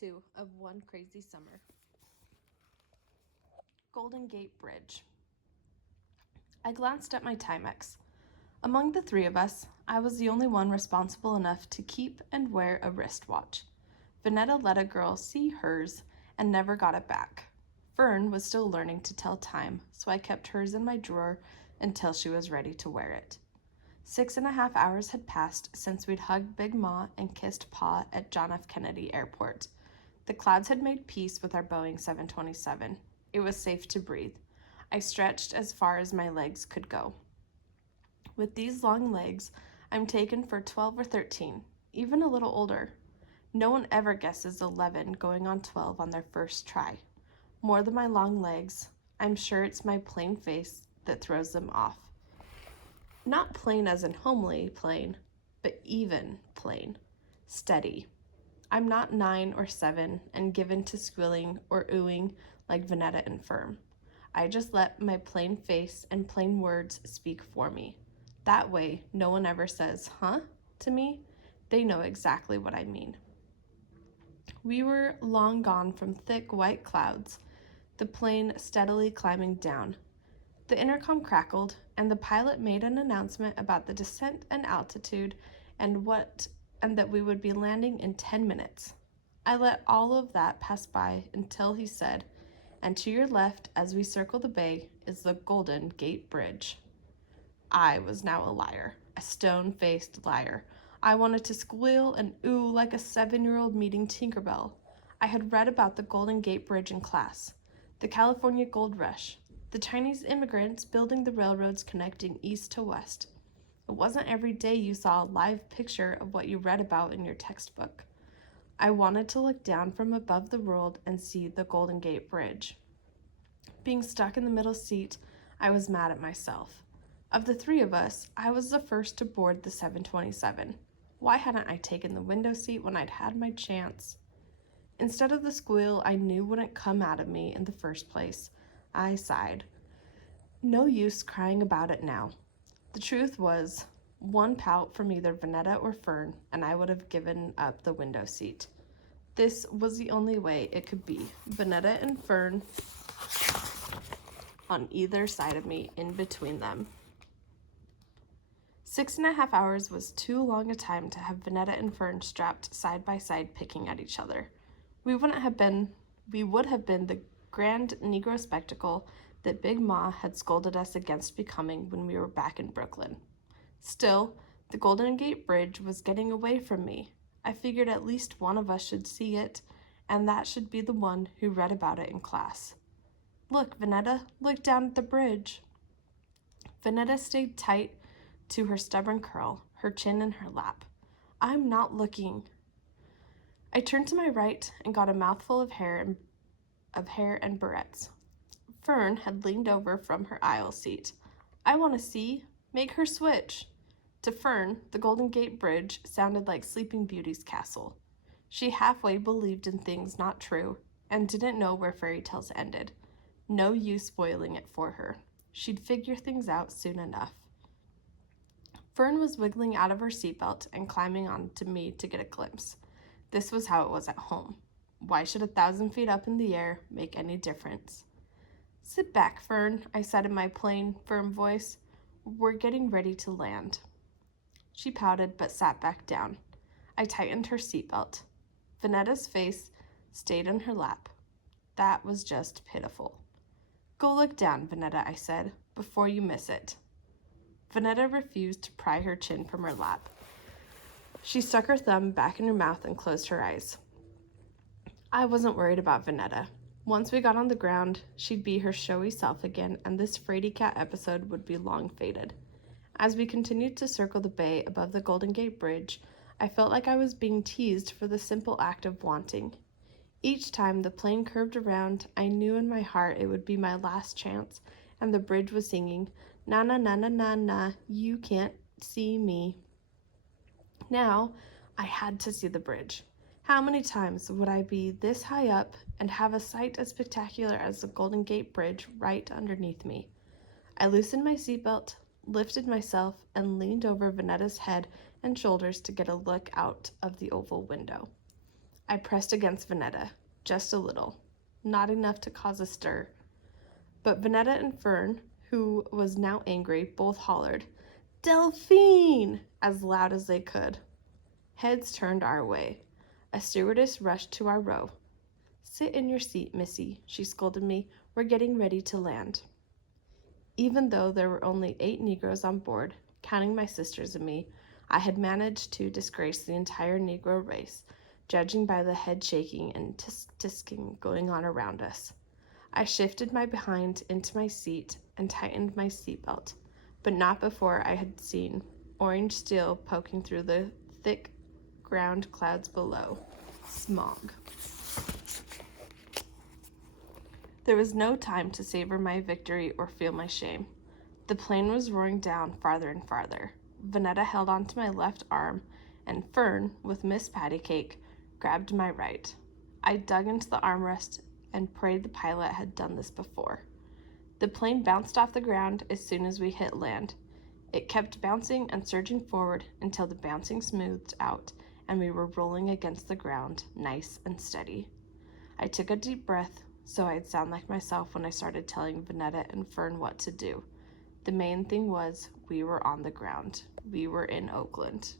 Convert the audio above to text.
2 of One Crazy Summer. Golden Gate Bridge. I glanced at my Timex. Among the three of us, I was the only one responsible enough to keep and wear a wristwatch. Vanetta let a girl see hers and never got it back. Fern was still learning to tell time, so I kept hers in my drawer until she was ready to wear it. 6.5 hours had passed since we'd hugged Big Ma and kissed Pa at John F. Kennedy Airport. The clouds had made peace with our Boeing 727. It was safe to breathe. I stretched as far as my legs could go. With these long legs, I'm taken for 12 or 13, even a little older. No one ever guesses 11 going on 12 on their first try. More than my long legs, I'm sure it's my plain face that throws them off. Not plain as in homely plain, but even plain, steady. I'm not 9 or 7 and given to squealing or oohing like Vanetta and Fern. I just let my plain face and plain words speak for me. That way, no one ever says, huh, to me. They know exactly what I mean. We were long gone from thick white clouds, the plane steadily climbing down. The intercom crackled, and the pilot made an announcement about the descent and altitude and that we would be landing in 10 minutes. I let all of that pass by until he said, "And to your left, as we circle the bay, is the Golden Gate Bridge." I was now a liar, a stone-faced liar. I wanted to squeal and ooh like a 7-year-old meeting Tinkerbell. I had read about the Golden Gate Bridge in class, the California Gold Rush, the Chinese immigrants building the railroads connecting east to west. It wasn't every day you saw a live picture of what you read about in your textbook. I wanted to look down from above the world and see the Golden Gate Bridge. Being stuck in the middle seat, I was mad at myself. Of the three of us, I was the first to board the 727. Why hadn't I taken the window seat when I'd had my chance? Instead of the squeal I knew wouldn't come out of me in the first place, I sighed. No use crying about it now. The truth was, one pout from either Vanetta or Fern, and I would have given up the window seat. This was the only way it could be. Vanetta and Fern on either side of me, in between them. 6.5 hours was too long a time to have Vanetta and Fern strapped side by side picking at each other. We would have been the grand Negro spectacle that Big Ma had scolded us against becoming when we were back in Brooklyn. Still, the Golden Gate Bridge was getting away from me. I figured at least one of us should see it, and that should be the one who read about it in class. "Look, Vanetta, look down at the bridge." Vanetta stayed tight to her stubborn curl, her chin in her lap. "I'm not looking." I turned to my right and got a mouthful of hair and barrettes. Fern had leaned over from her aisle seat. "I want to see. Make her switch." To Fern, the Golden Gate Bridge sounded like Sleeping Beauty's castle. She halfway believed in things not true and didn't know where fairy tales ended. No use spoiling it for her. She'd figure things out soon enough. Fern was wiggling out of her seatbelt and climbing onto me to get a glimpse. This was how it was at home. Why should 1,000 feet up in the air make any difference? "Sit back, Fern," I said in my plain, firm voice. "We're getting ready to land." She pouted but sat back down. I tightened her seatbelt. Vanetta's face stayed in her lap. That was just pitiful. "Go look down, Vanetta," I said, "before you miss it." Vanetta refused to pry her chin from her lap. She stuck her thumb back in her mouth and closed her eyes. I wasn't worried about Vanetta. Once we got on the ground, she'd be her showy self again, and this fraidy cat episode would be long faded. As we continued to circle the bay above the Golden Gate Bridge, I felt like I was being teased for the simple act of wanting. Each time the plane curved around, I knew in my heart it would be my last chance, and the bridge was singing, "Na na na na na na, you can't see me." Now, I had to see the bridge. How many times would I be this high up and have a sight as spectacular as the Golden Gate Bridge right underneath me? I loosened my seatbelt, lifted myself, and leaned over Vanetta's head and shoulders to get a look out of the oval window. I pressed against Venetta, just a little, not enough to cause a stir. But Venetta and Fern, who was now angry, both hollered, "Delphine!" as loud as they could. Heads turned our way. A stewardess rushed to our row. "Sit in your seat, missy," she scolded me. "We're getting ready to land." Even though there were only 8 Negroes on board, counting my sisters and me, I had managed to disgrace the entire Negro race, judging by the head shaking and tisk-tisking going on around us. I shifted my behind into my seat and tightened my seatbelt, but not before I had seen orange steel poking through the thick ground clouds below. Smog. There was no time to savor my victory or feel my shame. The plane was roaring down farther and farther. Venetta held onto my left arm, and Fern, with Miss Pattycake, grabbed my right. I dug into the armrest and prayed the pilot had done this before. The plane bounced off the ground as soon as we hit land. It kept bouncing and surging forward until the bouncing smoothed out and we were rolling against the ground, nice and steady. I took a deep breath so I'd sound like myself when I started telling Venetta and Fern what to do. The main thing was we were on the ground. We were in Oakland.